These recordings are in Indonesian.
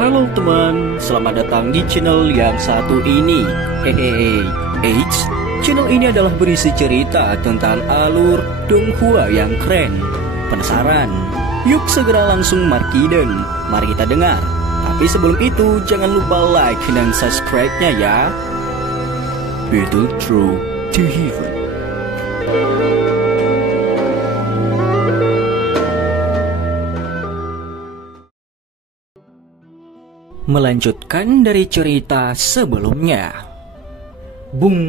Halo teman, selamat datang di channel yang satu ini. Hehehe, eits, channel ini adalah berisi cerita tentang alur Donghua yang keren. Penasaran? Yuk segera langsung markiden, mari kita dengar. Tapi sebelum itu, jangan lupa like dan subscribe-nya ya. Battle Through to Heaven. Melanjutkan dari cerita sebelumnya. Bung.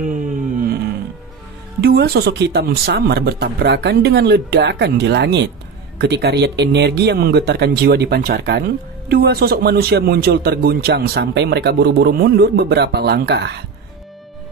Dua sosok hitam samar bertabrakan dengan ledakan di langit. Ketika riak energi yang menggetarkan jiwa dipancarkan, dua sosok manusia muncul terguncang sampai mereka buru-buru mundur beberapa langkah.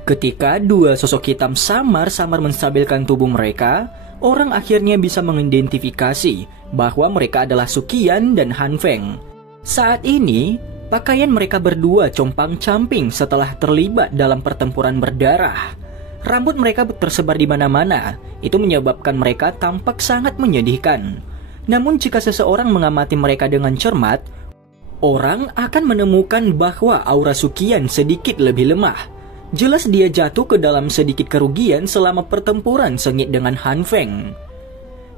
Ketika dua sosok hitam samar-samar menstabilkan tubuh mereka, orang akhirnya bisa mengidentifikasi bahwa mereka adalah Suqian dan Han Feng. Saat ini, pakaian mereka berdua compang-camping setelah terlibat dalam pertempuran berdarah. Rambut mereka tersebar di mana-mana, itu menyebabkan mereka tampak sangat menyedihkan. Namun jika seseorang mengamati mereka dengan cermat, orang akan menemukan bahwa aura Suqian sedikit lebih lemah. Jelas dia jatuh ke dalam sedikit kerugian selama pertempuran sengit dengan Han Feng.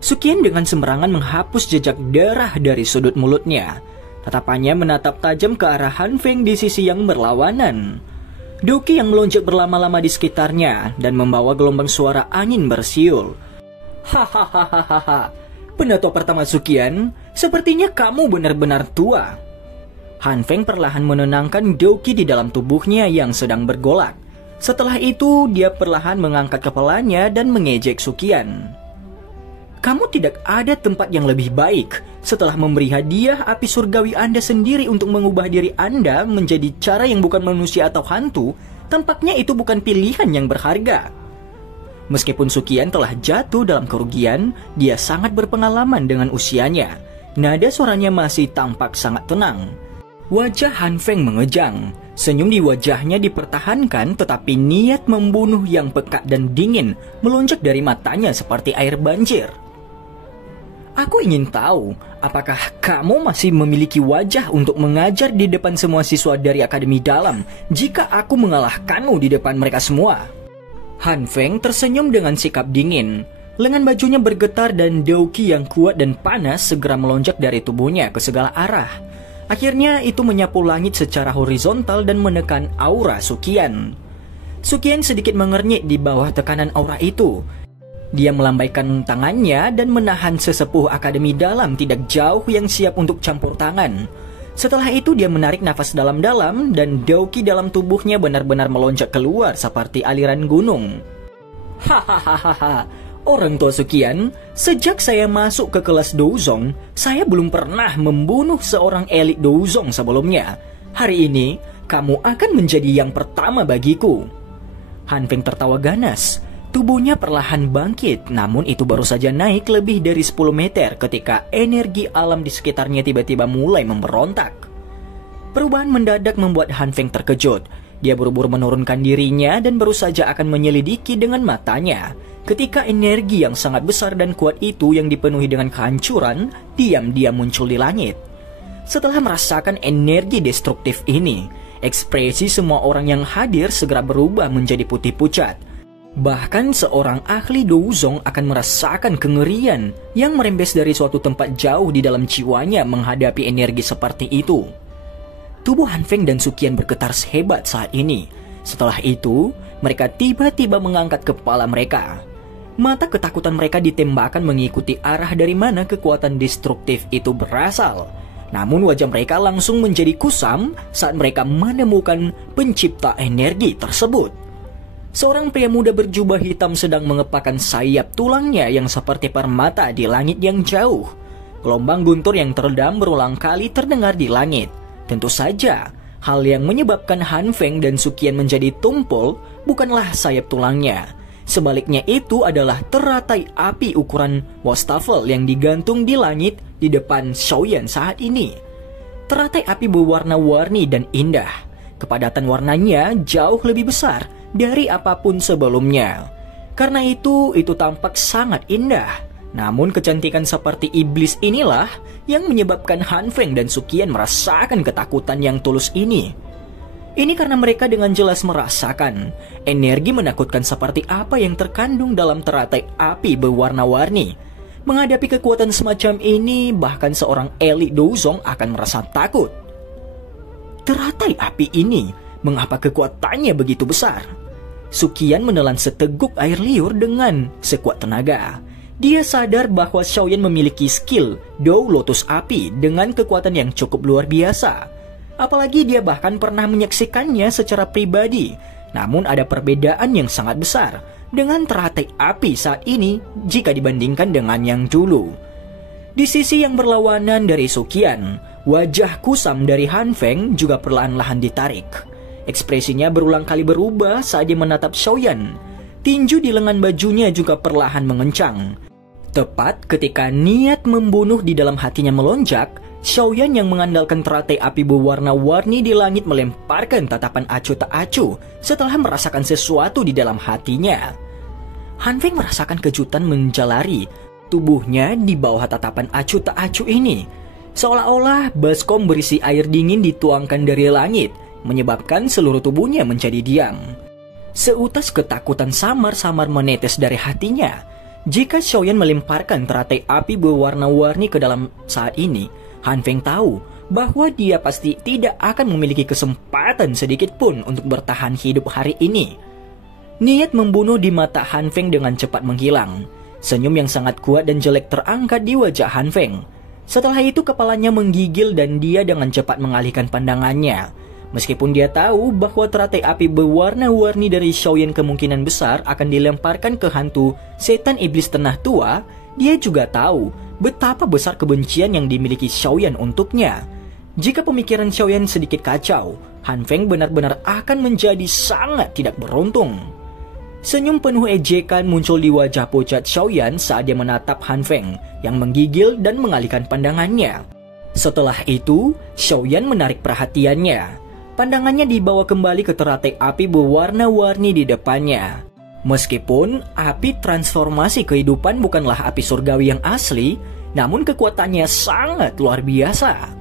Suqian dengan sembarangan menghapus jejak darah dari sudut mulutnya. Tatapannya menatap tajam ke arah Han Feng di sisi yang berlawanan. Doki yang melonjak berlama-lama di sekitarnya dan membawa gelombang suara angin bersiul. Hahaha, penatua pertama Suqian, sepertinya kamu benar-benar tua. Han Feng perlahan menenangkan Doki di dalam tubuhnya yang sedang bergolak. Setelah itu, dia perlahan mengangkat kepalanya dan mengejek Suqian. Kamu tidak ada tempat yang lebih baik setelah memberi hadiah api surgawi Anda sendiri untuk mengubah diri Anda menjadi cara yang bukan manusia atau hantu. Tampaknya itu bukan pilihan yang berharga. Meskipun Suqian telah jatuh dalam kerugian, dia sangat berpengalaman dengan usianya. Nada suaranya masih tampak sangat tenang. Wajah Han Feng mengejang. Senyum di wajahnya dipertahankan, tetapi niat membunuh yang pekat dan dingin melonjak dari matanya seperti air banjir. Aku ingin tahu, apakah kamu masih memiliki wajah untuk mengajar di depan semua siswa dari Akademi Dalam jika aku mengalahkanmu di depan mereka semua? Han Feng tersenyum dengan sikap dingin. Lengan bajunya bergetar dan Doki yang kuat dan panas segera melonjak dari tubuhnya ke segala arah. Akhirnya itu menyapu langit secara horizontal dan menekan aura Suqian. Suqian sedikit mengernyit di bawah tekanan aura itu. Dia melambaikan tangannya dan menahan sesepuh Akademi Dalam tidak jauh yang siap untuk campur tangan. Setelah itu dia menarik nafas dalam-dalam dan Doki dalam tubuhnya benar-benar melonjak keluar seperti aliran gunung. Hahaha, orang tua Suqian, sejak saya masuk ke kelas Douzong, saya belum pernah membunuh seorang elit Douzong sebelumnya. Hari ini, kamu akan menjadi yang pertama bagiku. Han Feng tertawa ganas. Tubuhnya perlahan bangkit, namun itu baru saja naik lebih dari 10 meter ketika energi alam di sekitarnya tiba-tiba mulai memberontak. Perubahan mendadak membuat Han Feng terkejut. Dia buru-buru menurunkan dirinya dan baru saja akan menyelidiki dengan matanya. Ketika energi yang sangat besar dan kuat itu yang dipenuhi dengan kehancuran, diam-diam muncul di langit. Setelah merasakan energi destruktif ini, ekspresi semua orang yang hadir segera berubah menjadi putih pucat. Bahkan seorang ahli Douzong akan merasakan kengerian yang merembes dari suatu tempat jauh di dalam jiwanya menghadapi energi seperti itu. Tubuh Han Feng dan Suqian bergetar sehebat saat ini. Setelah itu, mereka tiba-tiba mengangkat kepala mereka. Mata ketakutan mereka ditembakkan mengikuti arah dari mana kekuatan destruktif itu berasal. Namun wajah mereka langsung menjadi kusam saat mereka menemukan pencipta energi tersebut. Seorang pria muda berjubah hitam sedang mengepakkan sayap tulangnya yang seperti permata di langit yang jauh. Gelombang guntur yang teredam berulang kali terdengar di langit. Tentu saja, hal yang menyebabkan Han Feng dan Suqian menjadi tumpul bukanlah sayap tulangnya. Sebaliknya itu adalah teratai api ukuran wastafel yang digantung di langit di depan Xiaoyan saat ini. Teratai api berwarna-warni dan indah. Kepadatan warnanya jauh lebih besar dari apapun sebelumnya. Karena itu tampak sangat indah. Namun kecantikan seperti iblis inilah yang menyebabkan Han Feng dan Suqian merasakan ketakutan yang tulus ini. Ini karena mereka dengan jelas merasakan energi menakutkan seperti apa yang terkandung dalam teratai api berwarna-warni. Menghadapi kekuatan semacam ini, bahkan seorang elit Douzong akan merasa takut. Teratai api ini, mengapa kekuatannya begitu besar? Suqian menelan seteguk air liur dengan sekuat tenaga. Dia sadar bahwa Xiaoyan memiliki skill Dou Lotus Api dengan kekuatan yang cukup luar biasa. Apalagi dia bahkan pernah menyaksikannya secara pribadi. Namun ada perbedaan yang sangat besar dengan teratai api saat ini jika dibandingkan dengan yang dulu. Di sisi yang berlawanan dari Suqian, wajah kusam dari Han Feng juga perlahan-lahan ditarik. Ekspresinya berulang kali berubah saat dia menatap Xiaoyan. Tinju di lengan bajunya juga perlahan mengencang. Tepat ketika niat membunuh di dalam hatinya melonjak, Xiaoyan yang mengandalkan teratai api berwarna-warni di langit melemparkan tatapan acuh tak acuh setelah merasakan sesuatu di dalam hatinya. Han Feng merasakan kejutan menjalari tubuhnya di bawah tatapan acuh tak acuh ini. Seolah-olah baskom berisi air dingin dituangkan dari langit, menyebabkan seluruh tubuhnya menjadi diam. Seutas ketakutan samar-samar menetes dari hatinya. Jika Xiaoyan melemparkan teratai api berwarna-warni ke dalam saat ini, Han Feng tahu bahwa dia pasti tidak akan memiliki kesempatan sedikit pun untuk bertahan hidup hari ini. Niat membunuh di mata Han Feng dengan cepat menghilang. Senyum yang sangat kuat dan jelek terangkat di wajah Han Feng. Setelah itu kepalanya menggigil dan dia dengan cepat mengalihkan pandangannya. Meskipun dia tahu bahwa teratai api berwarna-warni dari Xiaoyan kemungkinan besar akan dilemparkan ke hantu setan iblis tanah tua, dia juga tahu betapa besar kebencian yang dimiliki Xiaoyan untuknya. Jika pemikiran Xiaoyan sedikit kacau, Han Feng benar-benar akan menjadi sangat tidak beruntung. Senyum penuh ejekan muncul di wajah pucat Xiaoyan saat dia menatap Han Feng yang menggigil dan mengalihkan pandangannya. Setelah itu, Xiaoyan menarik perhatiannya. Pandangannya dibawa kembali ke teratai api berwarna-warni di depannya. Meskipun api transformasi kehidupan bukanlah api surgawi yang asli, namun kekuatannya sangat luar biasa.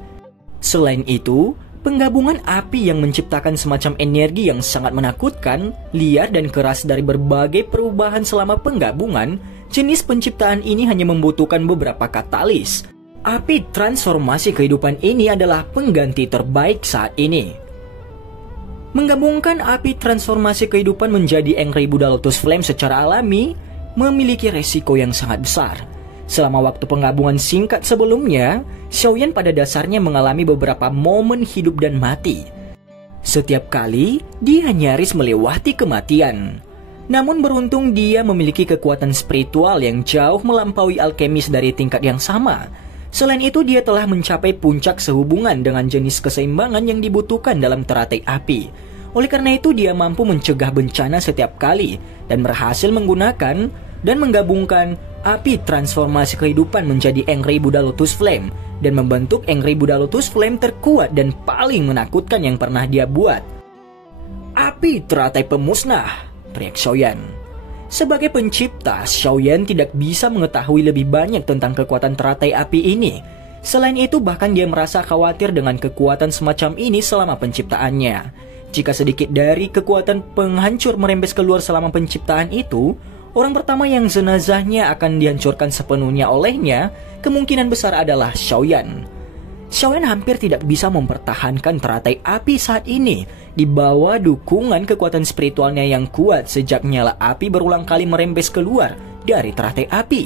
Selain itu, penggabungan api yang menciptakan semacam energi yang sangat menakutkan, liar dan keras dari berbagai perubahan selama penggabungan, jenis penciptaan ini hanya membutuhkan beberapa katalis. Api transformasi kehidupan ini adalah pengganti terbaik saat ini. Menggabungkan api transformasi kehidupan menjadi Angry Buddha Lotus Flame secara alami memiliki resiko yang sangat besar. Selama waktu penggabungan singkat sebelumnya, Xiaoyan pada dasarnya mengalami beberapa momen hidup dan mati. Setiap kali, dia nyaris melewati kematian. Namun beruntung dia memiliki kekuatan spiritual yang jauh melampaui alkemis dari tingkat yang sama. Selain itu, dia telah mencapai puncak sehubungan dengan jenis keseimbangan yang dibutuhkan dalam teratai api. Oleh karena itu, dia mampu mencegah bencana setiap kali dan berhasil menggunakan dan menggabungkan api transformasi kehidupan menjadi Angry Buddha Lotus Flame dan membentuk Angry Buddha Lotus Flame terkuat dan paling menakutkan yang pernah dia buat. Api teratai pemusnah, teriak Xiaoyan. Sebagai pencipta, Xiaoyan tidak bisa mengetahui lebih banyak tentang kekuatan teratai api ini. Selain itu, bahkan dia merasa khawatir dengan kekuatan semacam ini selama penciptaannya. Jika sedikit dari kekuatan penghancur merembes keluar selama penciptaan itu, orang pertama yang jenazahnya akan dihancurkan sepenuhnya olehnya, kemungkinan besar adalah Xiaoyan. Xiaoyan hampir tidak bisa mempertahankan teratai api saat ini di bawah dukungan kekuatan spiritualnya yang kuat sejak nyala api berulang kali merembes keluar dari teratai api.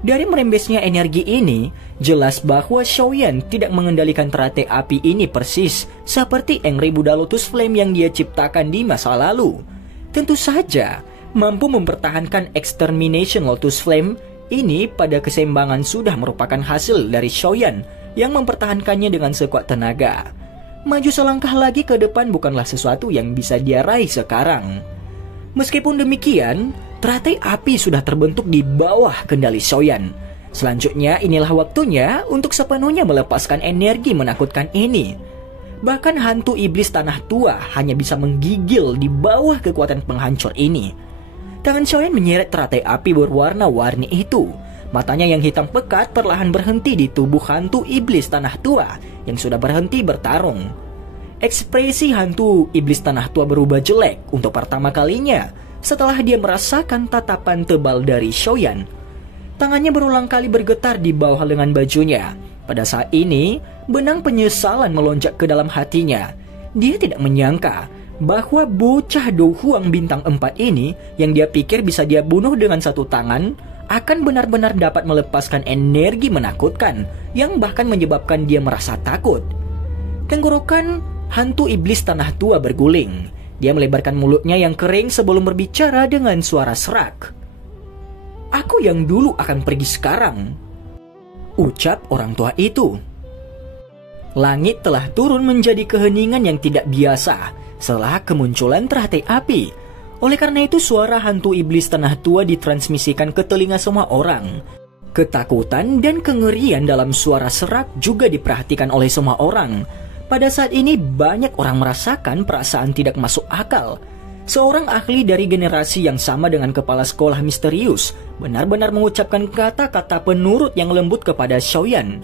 Dari merembesnya energi ini, jelas bahwa Xiaoyan tidak mengendalikan teratai api ini persis seperti Angry Buddha Lotus Flame yang dia ciptakan di masa lalu. Tentu saja, mampu mempertahankan Extermination Lotus Flame ini pada keseimbangan sudah merupakan hasil dari Xiaoyan yang mempertahankannya dengan sekuat tenaga. Maju selangkah lagi ke depan bukanlah sesuatu yang bisa dia raih sekarang. Meskipun demikian, teratai api sudah terbentuk di bawah kendali Xiaoyan. Selanjutnya inilah waktunya untuk sepenuhnya melepaskan energi menakutkan ini. Bahkan hantu iblis tanah tua hanya bisa menggigil di bawah kekuatan penghancur ini. Tangan Xiaoyan menyeret teratai api berwarna-warni itu. Matanya yang hitam pekat perlahan berhenti di tubuh hantu iblis tanah tua yang sudah berhenti bertarung. Ekspresi hantu iblis tanah tua berubah jelek untuk pertama kalinya setelah dia merasakan tatapan tebal dari Xiaoyan. Tangannya berulang kali bergetar di bawah lengan bajunya. Pada saat ini, benang penyesalan melonjak ke dalam hatinya. Dia tidak menyangka bahwa bocah Dou Huang bintang 4 ini yang dia pikir bisa dia bunuh dengan satu tangan akan benar-benar dapat melepaskan energi menakutkan yang bahkan menyebabkan dia merasa takut. Tenggorokan hantu iblis tanah tua berguling. Dia melebarkan mulutnya yang kering sebelum berbicara dengan suara serak. "Aku yang dulu akan pergi sekarang," ucap orang tua itu. Langit telah turun menjadi keheningan yang tidak biasa setelah kemunculan teratai api. Oleh karena itu suara hantu iblis tanah tua ditransmisikan ke telinga semua orang. Ketakutan dan kengerian dalam suara serak juga diperhatikan oleh semua orang. Pada saat ini banyak orang merasakan perasaan tidak masuk akal. Seorang ahli dari generasi yang sama dengan kepala sekolah misterius benar-benar mengucapkan kata-kata penurut yang lembut kepada Xiaoyan.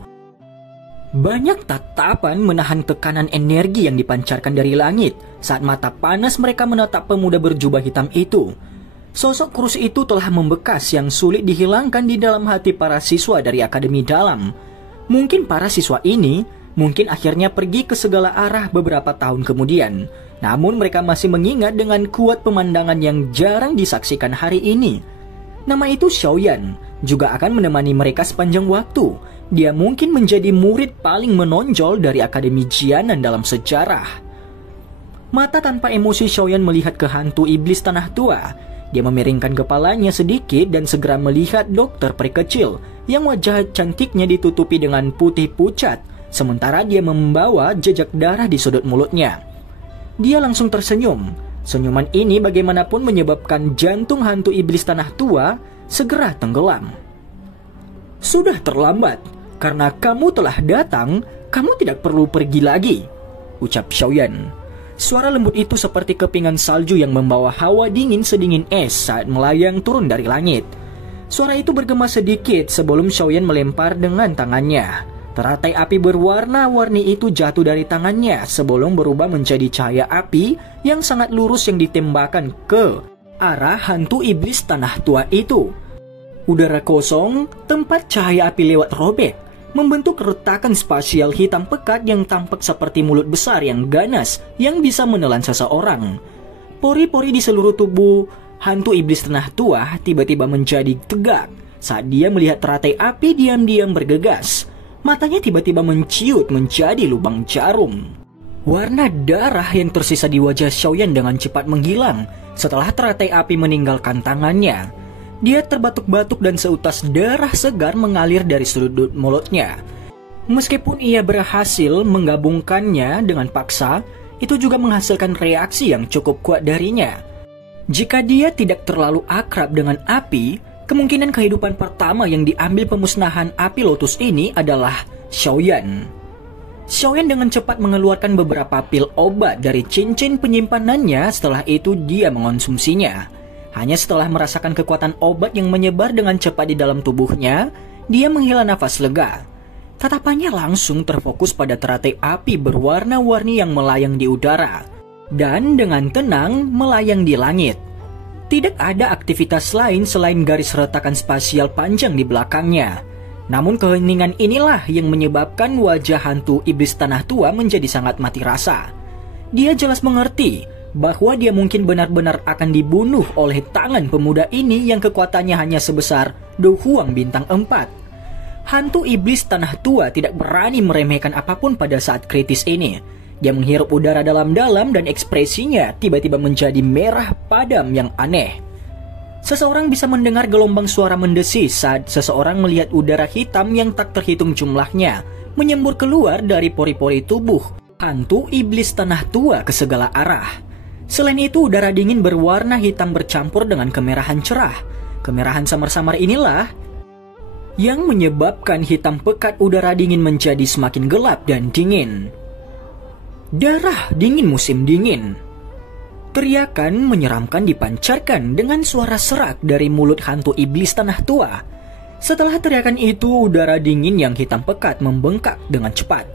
Banyak tatapan menahan tekanan energi yang dipancarkan dari langit saat mata panas mereka menatap pemuda berjubah hitam itu. Sosok kurus itu telah membekas yang sulit dihilangkan di dalam hati para siswa dari Akademi Dalam. Mungkin para siswa ini akhirnya pergi ke segala arah beberapa tahun kemudian. Namun mereka masih mengingat dengan kuat pemandangan yang jarang disaksikan hari ini. Nama itu Xiaoyan juga akan menemani mereka sepanjang waktu. Dia mungkin menjadi murid paling menonjol dari Akademi Jianan dalam sejarah. Mata tanpa emosi Xiaoyan melihat ke hantu iblis tanah tua. Dia memiringkan kepalanya sedikit dan segera melihat dokter peri kecil yang wajah cantiknya ditutupi dengan putih pucat, sementara dia membawa jejak darah di sudut mulutnya. Dia langsung tersenyum. Senyuman ini bagaimanapun menyebabkan jantung hantu iblis tanah tua segera tenggelam. "Sudah terlambat. Karena kamu telah datang, kamu tidak perlu pergi lagi," ucap Xiaoyan. Suara lembut itu seperti kepingan salju yang membawa hawa dingin sedingin es saat melayang turun dari langit. Suara itu bergema sedikit sebelum Xiaoyan melempar dengan tangannya. Teratai api berwarna-warni itu jatuh dari tangannya sebelum berubah menjadi cahaya api yang sangat lurus yang ditembakkan ke arah hantu iblis tanah tua itu. Udara kosong, tempat cahaya api lewat robek, membentuk retakan spasial hitam pekat yang tampak seperti mulut besar yang ganas yang bisa menelan seseorang. Pori-pori di seluruh tubuh hantu iblis tanah tua tiba-tiba menjadi tegak saat dia melihat teratai api diam-diam bergegas. Matanya tiba-tiba menciut menjadi lubang jarum. Warna darah yang tersisa di wajah Xiaoyan dengan cepat menghilang setelah teratai api meninggalkan tangannya. Dia terbatuk-batuk dan seutas darah segar mengalir dari sudut mulutnya. Meskipun ia berhasil menggabungkannya dengan paksa, itu juga menghasilkan reaksi yang cukup kuat darinya. Jika dia tidak terlalu akrab dengan api, kemungkinan kehidupan pertama yang diambil pemusnahan api lotus ini adalah Xiaoyan. Xiaoyan dengan cepat mengeluarkan beberapa pil obat dari cincin penyimpanannya. Setelah itu dia mengonsumsinya. Hanya setelah merasakan kekuatan obat yang menyebar dengan cepat di dalam tubuhnya, dia menghela nafas lega. Tatapannya langsung terfokus pada teratai api berwarna-warni yang melayang di udara dan dengan tenang melayang di langit. Tidak ada aktivitas lain selain garis retakan spasial panjang di belakangnya. Namun keheningan inilah yang menyebabkan wajah hantu iblis tanah tua menjadi sangat mati rasa. Dia jelas mengerti bahwa dia mungkin benar-benar akan dibunuh oleh tangan pemuda ini yang kekuatannya hanya sebesar Dou Huang bintang 4. Hantu iblis tanah tua tidak berani meremehkan apapun pada saat kritis ini. Dia menghirup udara dalam-dalam dan ekspresinya tiba-tiba menjadi merah padam yang aneh. Seseorang bisa mendengar gelombang suara mendesis saat seseorang melihat udara hitam yang tak terhitung jumlahnya menyembur keluar dari pori-pori tubuh hantu iblis tanah tua ke segala arah. Selain itu, udara dingin berwarna hitam bercampur dengan kemerahan cerah. Kemerahan samar-samar inilah yang menyebabkan hitam pekat udara dingin menjadi semakin gelap dan dingin. Darah dingin musim dingin. Teriakan menyeramkan dipancarkan dengan suara serak dari mulut hantu iblis tanah tua. Setelah teriakan itu, udara dingin yang hitam pekat membengkak dengan cepat.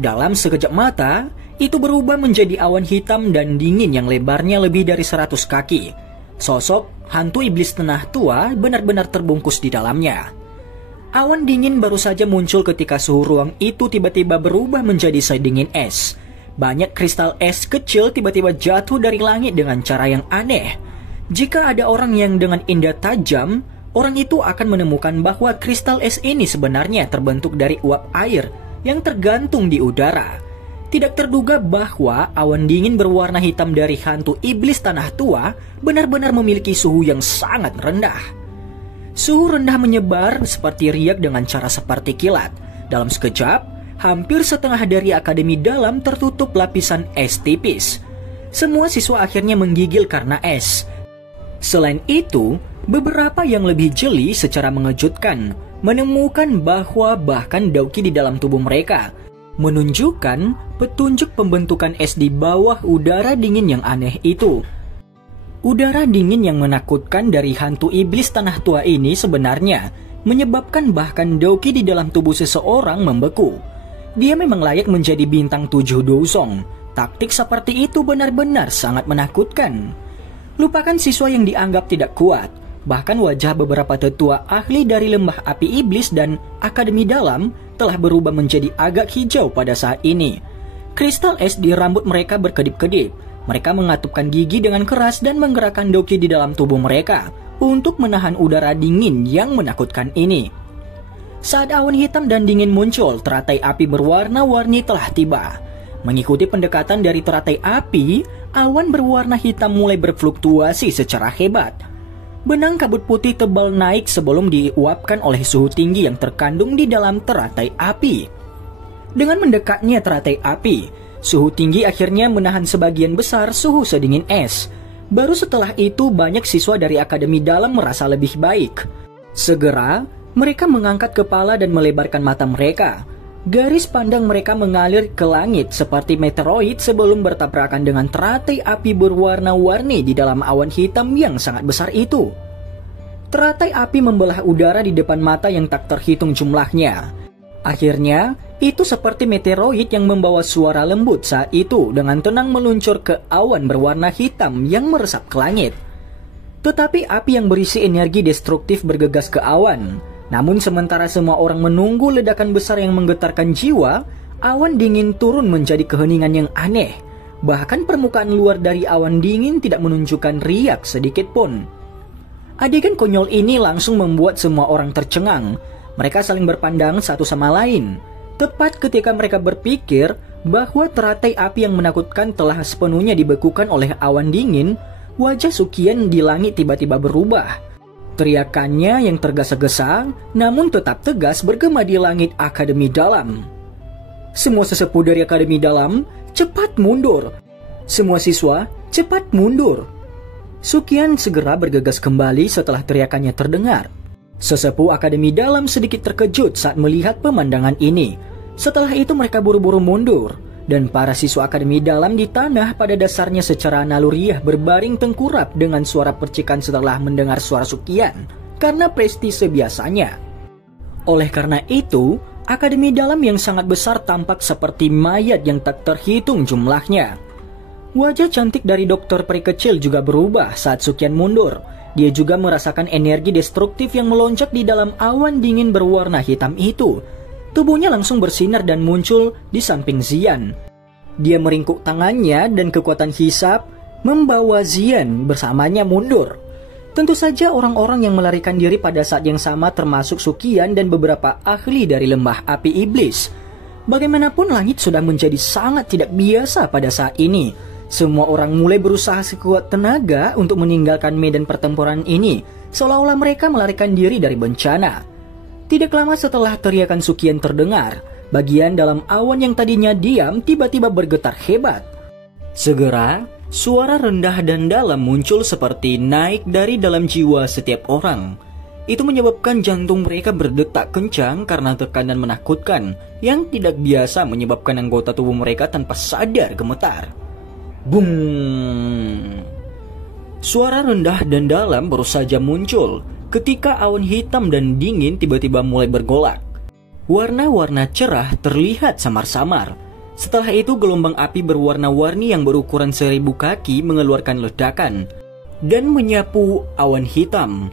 Dalam sekejap mata, itu berubah menjadi awan hitam dan dingin yang lebarnya lebih dari 100 kaki. Sosok hantu iblis tanah tua benar-benar terbungkus di dalamnya. Awan dingin baru saja muncul ketika suhu ruang itu tiba-tiba berubah menjadi sedingin es. Banyak kristal es kecil tiba-tiba jatuh dari langit dengan cara yang aneh. Jika ada orang yang dengan indah tajam, orang itu akan menemukan bahwa kristal es ini sebenarnya terbentuk dari uap air yang tergantung di udara. Tidak terduga bahwa awan dingin berwarna hitam dari hantu iblis tanah tua benar-benar memiliki suhu yang sangat rendah. Suhu rendah menyebar seperti riak dengan cara seperti kilat. Dalam sekejap, hampir setengah dari akademi dalam tertutup lapisan es tipis. Semua siswa akhirnya menggigil karena es. Selain itu, beberapa yang lebih jeli secara mengejutkan menemukan bahwa bahkan dauki di dalam tubuh mereka menunjukkan petunjuk pembentukan es di bawah udara dingin yang aneh itu. Udara dingin yang menakutkan dari hantu iblis tanah tua ini sebenarnya menyebabkan bahkan dauki di dalam tubuh seseorang membeku. Dia memang layak menjadi bintang 7 dosong. Taktik seperti itu benar-benar sangat menakutkan. Lupakan siswa yang dianggap tidak kuat. Bahkan wajah beberapa tetua ahli dari lembah api iblis dan akademi dalam telah berubah menjadi agak hijau pada saat ini. Kristal es di rambut mereka berkedip-kedip. Mereka mengatupkan gigi dengan keras dan menggerakkan doki di dalam tubuh mereka untuk menahan udara dingin yang menakutkan ini. Saat awan hitam dan dingin muncul, teratai api berwarna-warni telah tiba. Mengikuti pendekatan dari teratai api, awan berwarna hitam mulai berfluktuasi secara hebat. Benang kabut putih tebal naik sebelum diuapkan oleh suhu tinggi yang terkandung di dalam teratai api. Dengan mendekatnya teratai api, suhu tinggi akhirnya menahan sebagian besar suhu sedingin es. Baru setelah itu banyak siswa dari akademi dalam merasa lebih baik. Segera, mereka mengangkat kepala dan melebarkan mata mereka. Garis pandang mereka mengalir ke langit seperti meteoroid sebelum bertabrakan dengan teratai api berwarna-warni di dalam awan hitam yang sangat besar itu. Teratai api membelah udara di depan mata yang tak terhitung jumlahnya. Akhirnya, itu seperti meteoroid yang membawa suara lembut saat itu dengan tenang meluncur ke awan berwarna hitam yang meresap ke langit. Tetapi api yang berisi energi destruktif bergegas ke awan. Namun sementara semua orang menunggu ledakan besar yang menggetarkan jiwa, awan dingin turun menjadi keheningan yang aneh. Bahkan permukaan luar dari awan dingin tidak menunjukkan riak sedikit pun. Adegan konyol ini langsung membuat semua orang tercengang. Mereka saling berpandang satu sama lain. Tepat ketika mereka berpikir bahwa teratai api yang menakutkan telah sepenuhnya dibekukan oleh awan dingin, wajah Sukian di langit tiba-tiba berubah. Teriakannya yang tergesa-gesa namun tetap tegas bergema di langit akademi dalam. Semua sesepuh dari akademi dalam, cepat mundur. Semua siswa, cepat mundur. Sukian segera bergegas kembali setelah teriakannya terdengar. Sesepuh akademi dalam sedikit terkejut saat melihat pemandangan ini. Setelah itu mereka buru-buru mundur. Dan para siswa akademi dalam di tanah pada dasarnya secara naluriah berbaring tengkurap dengan suara percikan setelah mendengar suara Sukian karena prestise biasanya. Oleh karena itu, akademi dalam yang sangat besar tampak seperti mayat yang tak terhitung jumlahnya. Wajah cantik dari dokter peri kecil juga berubah saat Sukian mundur. Dia juga merasakan energi destruktif yang melonjak di dalam awan dingin berwarna hitam itu. Tubuhnya langsung bersinar dan muncul di samping Zian. Dia meringkuk tangannya dan kekuatan hisap membawa Zian bersamanya mundur. Tentu saja orang-orang yang melarikan diri pada saat yang sama termasuk Sukian dan beberapa ahli dari lembah api iblis. Bagaimanapun langit sudah menjadi sangat tidak biasa pada saat ini. Semua orang mulai berusaha sekuat tenaga untuk meninggalkan medan pertempuran ini, seolah-olah mereka melarikan diri dari bencana. Tidak lama setelah teriakan Sukian terdengar, bagian dalam awan yang tadinya diam tiba-tiba bergetar hebat. Segera, suara rendah dan dalam muncul seperti naik dari dalam jiwa setiap orang. Itu menyebabkan jantung mereka berdetak kencang karena tekanan menakutkan yang tidak biasa menyebabkan anggota tubuh mereka tanpa sadar gemetar. Boom! Suara rendah dan dalam baru saja muncul. ketika awan hitam dan dingin tiba-tiba mulai bergolak. Warna-warna cerah terlihat samar-samar. Setelah itu gelombang api berwarna-warni yang berukuran 1000 kaki mengeluarkan ledakan dan menyapu awan hitam.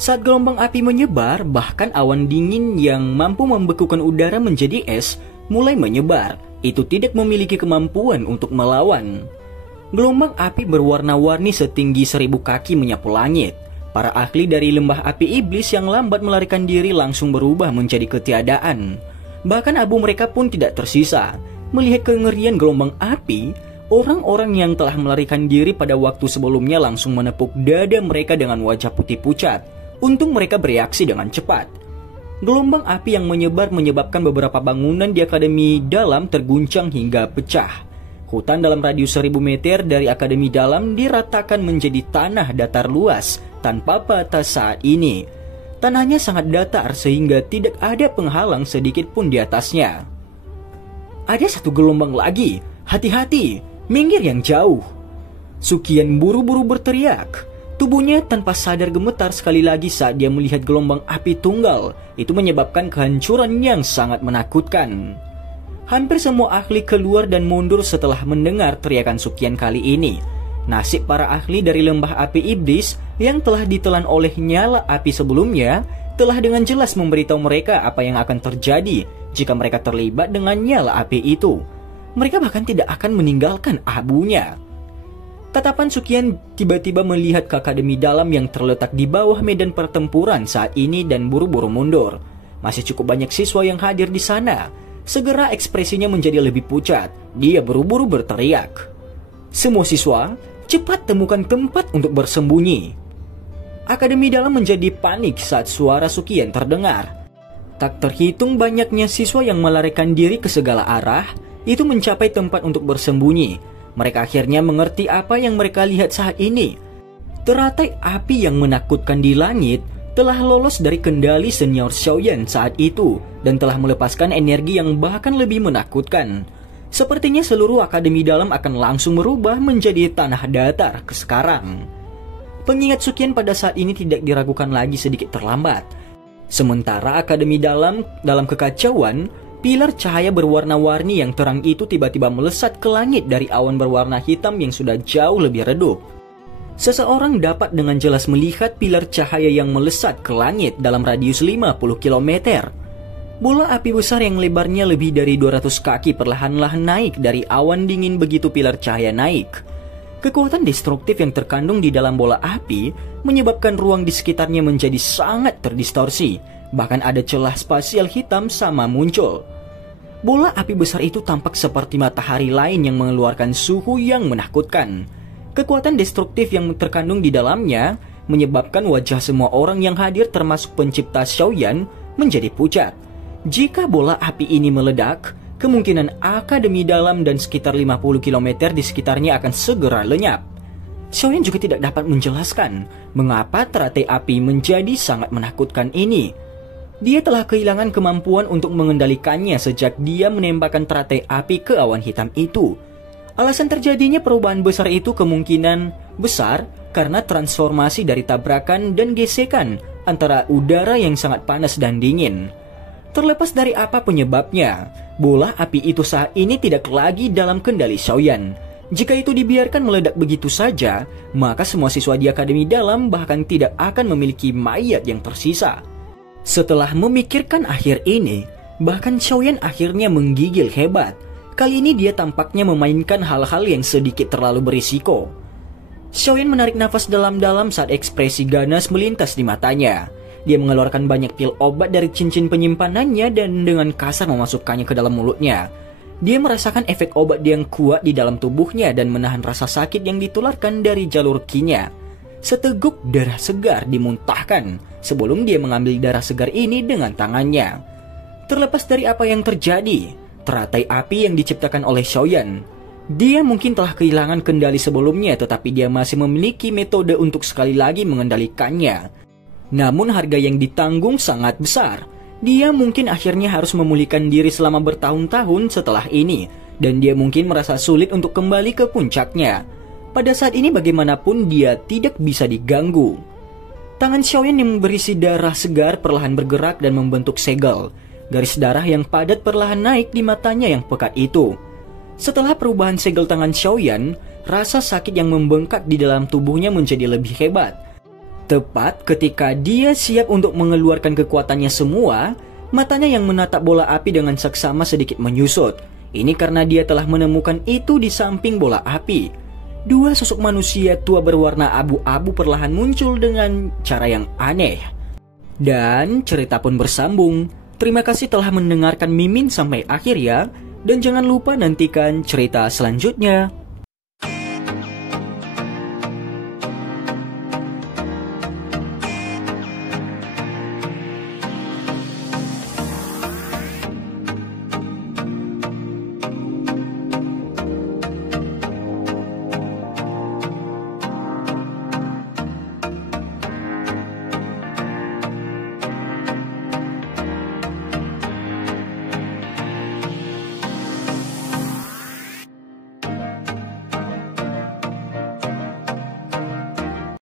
Saat gelombang api menyebar, bahkan awan dingin yang mampu membekukan udara menjadi es mulai menyebar. Itu tidak memiliki kemampuan untuk melawan. Gelombang api berwarna-warni setinggi 1000 kaki menyapu langit. Para ahli dari lembah api iblis yang lambat melarikan diri langsung berubah menjadi ketiadaan. Bahkan abu mereka pun tidak tersisa. Melihat kengerian gelombang api, orang-orang yang telah melarikan diri pada waktu sebelumnya langsung menepuk dada mereka dengan wajah putih pucat. Untung mereka bereaksi dengan cepat. Gelombang api yang menyebar menyebabkan beberapa bangunan di Akademi Dalam terguncang hingga pecah. Hutan dalam radius 1000 meter dari Akademi Dalam diratakan menjadi tanah datar luas tanpa batas saat ini. Tanahnya sangat datar sehingga tidak ada penghalang sedikit pun di atasnya. Ada satu gelombang lagi, hati-hati, minggir yang jauh. Sukian buru-buru berteriak. Tubuhnya tanpa sadar gemetar sekali lagi saat dia melihat gelombang api tunggal. Itu menyebabkan kehancuran yang sangat menakutkan. Hampir semua ahli keluar dan mundur setelah mendengar teriakan Sukian kali ini. Nasib para ahli dari lembah api iblis yang telah ditelan oleh nyala api sebelumnya telah dengan jelas memberitahu mereka apa yang akan terjadi jika mereka terlibat dengan nyala api itu. Mereka bahkan tidak akan meninggalkan abunya. Tatapan Sukian tiba-tiba melihat ke Akademi Dalam yang terletak di bawah medan pertempuran saat ini dan buru-buru mundur. Masih cukup banyak siswa yang hadir di sana. Segera ekspresinya menjadi lebih pucat. Dia buru-buru berteriak. Semua siswa, cepat temukan tempat untuk bersembunyi. Akademi Dalam menjadi panik saat suara Sukian terdengar. Tak terhitung banyaknya siswa yang melarikan diri ke segala arah, itu mencapai tempat untuk bersembunyi. Mereka akhirnya mengerti apa yang mereka lihat saat ini. Teratai api yang menakutkan di langit telah lolos dari kendali senior Xiaoyan saat itu dan telah melepaskan energi yang bahkan lebih menakutkan. Sepertinya seluruh Akademi Dalam akan langsung berubah menjadi tanah datar ke sekarang. Pengingat Sukian pada saat ini tidak diragukan lagi sedikit terlambat. Sementara Akademi dalam kekacauan, pilar cahaya berwarna-warni yang terang itu tiba-tiba melesat ke langit dari awan berwarna hitam yang sudah jauh lebih redup. Seseorang dapat dengan jelas melihat pilar cahaya yang melesat ke langit dalam radius 50 km. Bola api besar yang lebarnya lebih dari 200 kaki perlahan-lahan naik dari awan dingin begitu pilar cahaya naik. Kekuatan destruktif yang terkandung di dalam bola api menyebabkan ruang di sekitarnya menjadi sangat terdistorsi. Bahkan ada celah spasial hitam sama muncul. Bola api besar itu tampak seperti matahari lain yang mengeluarkan suhu yang menakutkan. Kekuatan destruktif yang terkandung di dalamnya menyebabkan wajah semua orang yang hadir termasuk pencipta Xiaoyan menjadi pucat. Jika bola api ini meledak, kemungkinan Akademi Dalam dan sekitar 50 km di sekitarnya akan segera lenyap. Xiaoyan juga tidak dapat menjelaskan mengapa teratai api menjadi sangat menakutkan ini. Dia telah kehilangan kemampuan untuk mengendalikannya sejak dia menembakkan teratai api ke awan hitam itu. Alasan terjadinya perubahan besar itu kemungkinan besar karena transformasi dari tabrakan dan gesekan antara udara yang sangat panas dan dingin. Terlepas dari apa penyebabnya, bola api itu saat ini tidak lagi dalam kendali Xiaoyan. Jika itu dibiarkan meledak begitu saja, maka semua siswa di Akademi Dalam bahkan tidak akan memiliki mayat yang tersisa. Setelah memikirkan akhir ini, bahkan Xiaoyan akhirnya menggigil hebat. Kali ini dia tampaknya memainkan hal-hal yang sedikit terlalu berisiko. Xiaoyan menarik nafas dalam-dalam saat ekspresi ganas melintas di matanya. Dia mengeluarkan banyak pil obat dari cincin penyimpanannya dan dengan kasar memasukkannya ke dalam mulutnya. Dia merasakan efek obat yang kuat di dalam tubuhnya dan menahan rasa sakit yang ditularkan dari jalur qi-nya. Seteguk darah segar dimuntahkan sebelum dia mengambil darah segar ini dengan tangannya. Terlepas dari apa yang terjadi, teratai api yang diciptakan oleh Xiaoyan, dia mungkin telah kehilangan kendali sebelumnya, tetapi dia masih memiliki metode untuk sekali lagi mengendalikannya. Namun harga yang ditanggung sangat besar. Dia mungkin akhirnya harus memulihkan diri selama bertahun-tahun setelah ini, dan dia mungkin merasa sulit untuk kembali ke puncaknya. Pada saat ini bagaimanapun dia tidak bisa diganggu. Tangan Xiaoyan yang berisi darah segar perlahan bergerak dan membentuk segel. Garis darah yang padat perlahan naik di matanya yang pekat itu. Setelah perubahan segel tangan Xiaoyan, rasa sakit yang membengkak di dalam tubuhnya menjadi lebih hebat. Tepat ketika dia siap untuk mengeluarkan kekuatannya semua, matanya yang menatap bola api dengan seksama sedikit menyusut. Ini karena dia telah menemukan itu di samping bola api. Dua sosok manusia tua berwarna abu-abu perlahan muncul dengan cara yang aneh. Dan cerita pun bersambung. Terima kasih telah mendengarkan Mimin sampai akhir ya. Dan jangan lupa nantikan cerita selanjutnya.